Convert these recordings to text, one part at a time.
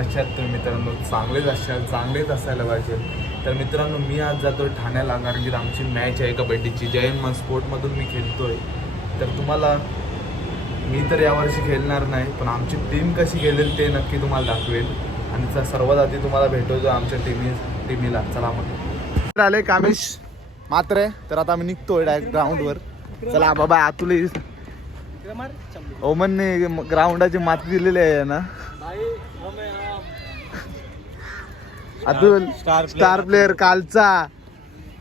कशा आहेत तुम्ही मित्रांनो? चांगलेच असाल चांगलेच असायला पाहिजे. तर मित्रांनो मी आज जातोय ठाण्याला कारण की आमची मॅच आहे कबड्डीची जयन मन स्पोर्टमधून मी खेळतोय. तर तुम्हाला मी तर यावर्षी खेळणार नाही पण आमची टीम कशी गेलेली ते नक्की तुम्हाला दाखवेल. आणि सर्वात आधी तुम्हाला भेटवतो आमच्या टीमी टीमीला चला मग. आले कामेश. मात्र तर आता आम्ही निघतोय डायरेक्ट ग्राउंडवर चला बाबा आतुले. ओमनने ग्राउंडाची माती दिलेली आहे ना. अतुल स्टार प्लेअर कालचा.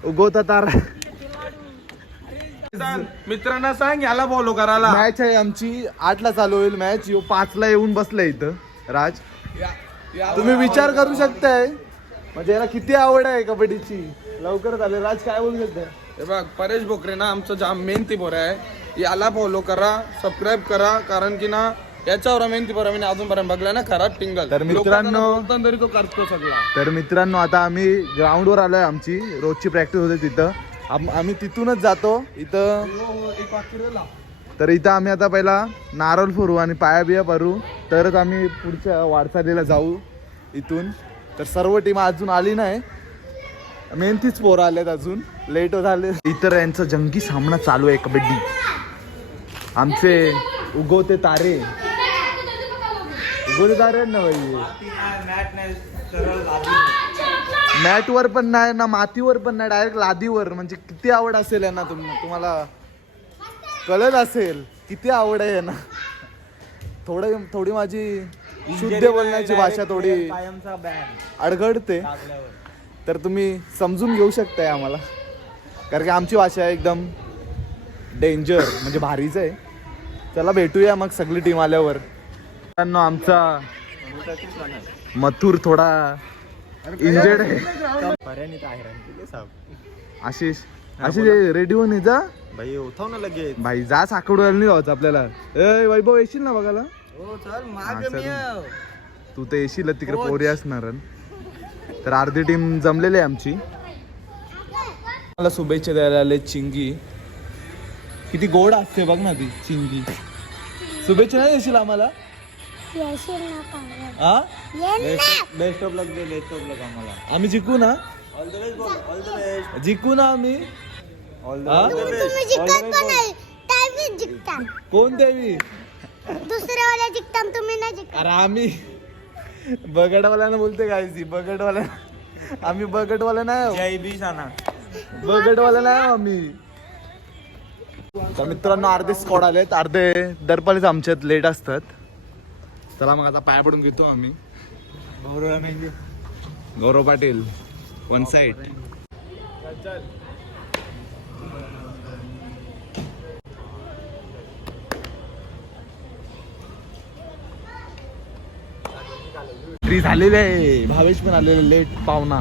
उगवता तार. मित्रांना सांग याला फॉलो करायला. मॅच आहे आमची. आठला चालू होईल मॅच यो पाचला येऊन बसलाय इथं. राज तुम्ही विचार करू शकताय. म्हणजे याला किती आवड आहे कबड्डीची? लवकरच आले राज काय बोलू शकताय? हे बघ परेश भोकरे ना आमचं जाम मेहनती पोर आहे. याला फॉलो करा सबस्क्राईब करा कारण की ना याच्यावर मेहनती पोर मी अजूनपर्यंत बघला ना खराब टिंगल. तर मित्रांनो- लोकांना तरी तो करतो सगळा. तर मित्रांनो आता आम्ही ग्राउंडवर आलोय आमची. रोजची प्रॅक्टिस होते तिथं. आम- आम्ही तिथूनच जातो. इथं तर इथं आम्ही आता पहिला नारळ फोरू आणि पाया बिया भरू. तरच आम्ही पुढच्या वाटचालीला जाऊ इथून. तर सर्व टीम अजून आली नाही. मेन तीच पोरं आलेत अजून. लेट झाले. इतर यांचा जंगी सामना चालू आहे कबड्डी. आमचे उगवते तारे. ना भाई मॅटवर पण नाही ना मातीवर पण नाही डायरेक्ट लादीवर. म्हणजे किती आवड असेल यांना तुम तुम्हाला? कळत असेल किती आवड आहे यांना. थोडं थोडी माझी शुद्ध बोलण्याची भाषा थोडी अडगडते तर तुम्ही समजून घेऊ शकताय आम्हाला. कारण की आमची भाषा एकदम डेंजर म्हणजे भारीच आहे. चला भेटूया मग सगळी टीम आल्यावर. मित्रांनो, आमचा मथुर थोडा इंजर्ड आहे. आशिष आशिष रेडी होऊन ये जा. भाई उठाव ना लगेच. भाई जा साकडवायला नाही जायचं आपल्याला. ए वैभव येशील ना बघायला? हो हा. तू तर येशील तिकडे पोरी असणार तर अर्धी टीम जमलेली आहे आमची. मला शुभेच्छा द्यायला आले चिंगी. किती गोड असते बघ ना ती चिंगी. शुभेच्छा नाही देशील आम्हाला? येशील पाहुण्यात. हा ये ना. बेस्ट ऑफ लक दे बेस्ट ऑफ लक आम्हाला. आम्ही जिंकू ना? ऑल द बेस्ट बोल ऑल द बेस्ट जिंकू ना आम्ही? ऑल द हा? जिंकता कोण देवी दुसऱ्यावाल्या जिंकता तुम्ही नाही जिंकत. अरे आम्ही बगडवाल्यानं बोलते काय ती बगडवाल्या आम्ही बगडवाला नाही. जय बी साना. बगडवाला नाही आहो आम्ही. तर मित्रांनो अर्धे स्कॉड आलेत. अर्धे दरपालीच आमच्यात लेट असतात. चला मग आता पाया पडून घेतो आम्ही. गौरव गौरव पाटील वन साईड झालेले आहे. भावेश पण आलेले लेट पाहुणा.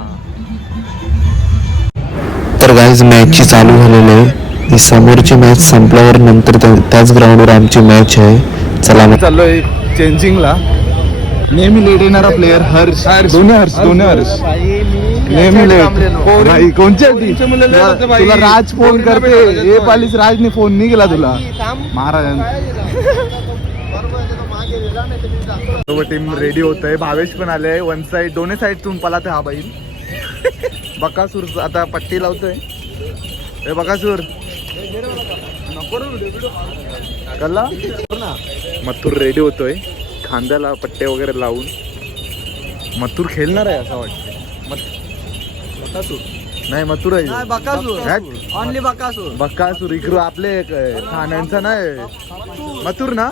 तर गाईज मॅचची चालू झालेली आहे. ही समोरची मॅच संपल्यावर नंतर त्या- त्याच ग्राउंडवर आमची मॅच आहे. चला चाललोय. चेंजिंगला. नेहमी लेट येणारा प्लेअर हर्ष. दोन्ही हर्ष दोन्ही हर्ष. नेहमी लेट भाई कोणच्या तुला राज फोन करते. हे पालीस राजने फोन नाही केला तुला. महाराज सर्व टीम रेडी होत आहे भावेश पण आले वन साइड दोन्ही साइड तून पला हा बैल. बकासूर आता पट्टी लावतोय. ए बकासूर. कल्ला मथुर रेडी होतोय. खांद्याला पट्टे वगैरे लावून. मथुर खेळणार आहे असं वाटतं नाही मथुर आहे. बकासूर. ऑनली बकासूर. बक्कासूर इकडं आपले ठाण्यांचा नाही. मथुर ना?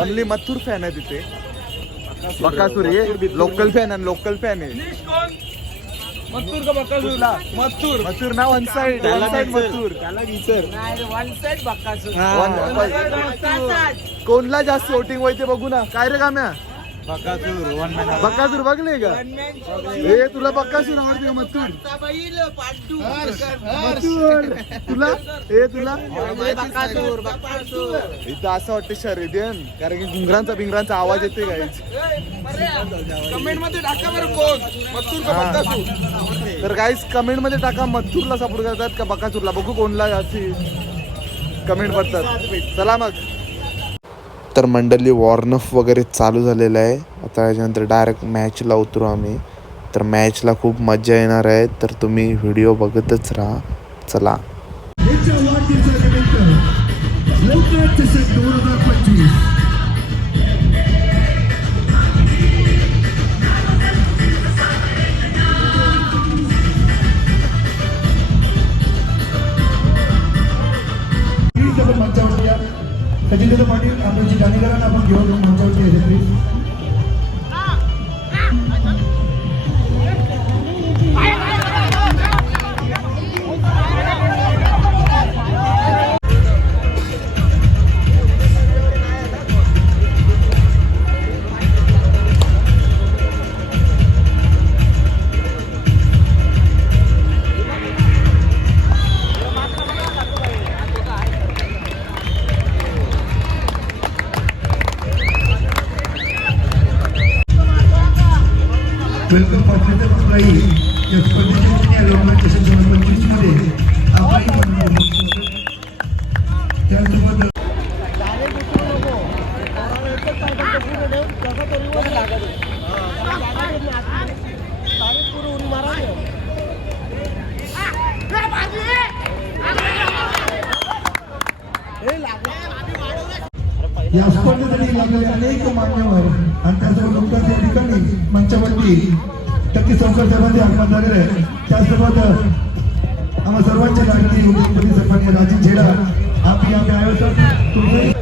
ऑनली मथुर फॅन आहे तिथे. बक्कासूर हे लोकल फॅन आहे लोकल फॅन आहे. मथुर का बकासूर मथुर. मथुर ना one side one side Mathur. कोणला जास्त वोटिंग व्हायचे बघू ना. काय रे काम्या? वन बक्कासूर बघले का? हे तुला बक्कासूर आवडते का मथुर? मथुर तुला? हे तुला? इथं असं वाटतं शर्यत आहे न. कारण की घुंगरांचा बिंगरांचा आवाज येते गाईच कमेंटमध्ये टाका बरं कोण? मथुर का. बकासूर? तर गाईस कमेंटमध्ये टाका मथुरला सपोर्ट करतात का बकासूरला? बघू कोणला अशी कमेंट पडतात. चला मग. तर मंडळी वॉर्नअप वगैरे चालू झालेलं आहे. आता याच्यानंतर डायरेक्ट मॅचला उतरू आम्ही. तर मॅचला खूप मजा येणार आहे. तर तुम्ही व्हिडिओ बघतच राहा. चला. सचिन पाटील आपण गाणीकरण आपण घेऊन मंचावरती यायचं वेलकम पाटण्याच्या कुठलाही या स्पर्धेची मुख्य आहे लोकमान्य चषक दोन हजार पंचवीसमध्ये आपलाही मनोरंजन त्याचसोबत या स्पर्धेसाठी लागलेले अनेक मान्यवर आणि त्यासोबत नुकताच या ठिकाणी मंचावरती टक्के चौकर साहेबांचे आगमन झालेलं आहे. त्यासोबत आम्हा सर्वांच्या लाडकी उद्योगपती म्हणजे सन्मान्य राजीव झेडा आप आम्ही आयोजक तुमचे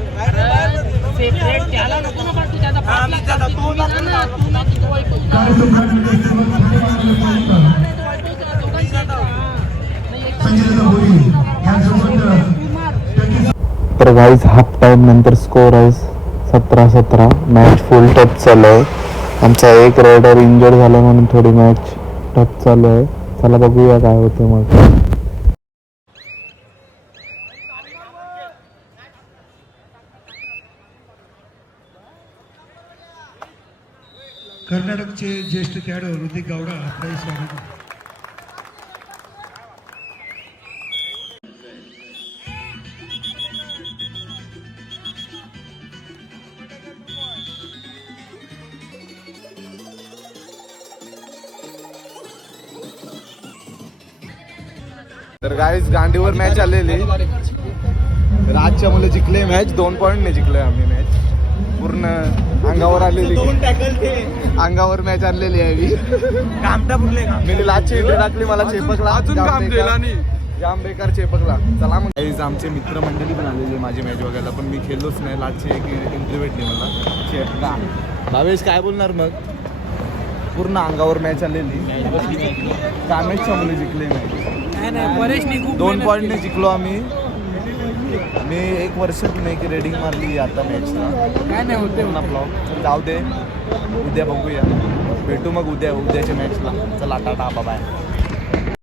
संजय तर गाईज हाफ टाइम नंतर स्कोर आहे. सतरा सतरा. मॅच फुल टच चालू आहे. आमचा एक रायडर इंजर्ड झाला म्हणून थोडी मॅच टच चालू आहे. चला बघूया काय होतं मग. कर्नाटकचे ज्येष्ठ खेळाडू ऋतिक गावडा आपलाही स्वागत तर गाईज गांडीवर मॅच आलेली. राजच्या मुलं जिंकले मॅच दोन पॉईंटने जिंकले आम्ही मॅच पूर्ण अंगावर आलेली. अंगावर मॅच आणलेली आहे मी लाचची एंट्री टाकली मला चेपकला. अजून जाम काम बेकार- चेपकला. चला मग. गाईज आमचे मित्रमंडळी पण आलेली माझी मॅच बघायला पण मी खेळलोच नाही. लाचची एक एंट्री भेटली मला. चेपका. भावेश काय बोलणार मग? पूर्ण अंगावर मॅच आलेली. कामेशच्या मुली जिंकले मॅच दोन पॉईंटने जिंकलो आम्ही. मी एक वर्षात नाही की रेडिंग मारली आता मॅचला काय नाही होते पूर्ण ब्लॉग जाऊ दे. उद्या बघूया. भेटू मग उद्या उद्याच्या मॅचला चला टाटा बाय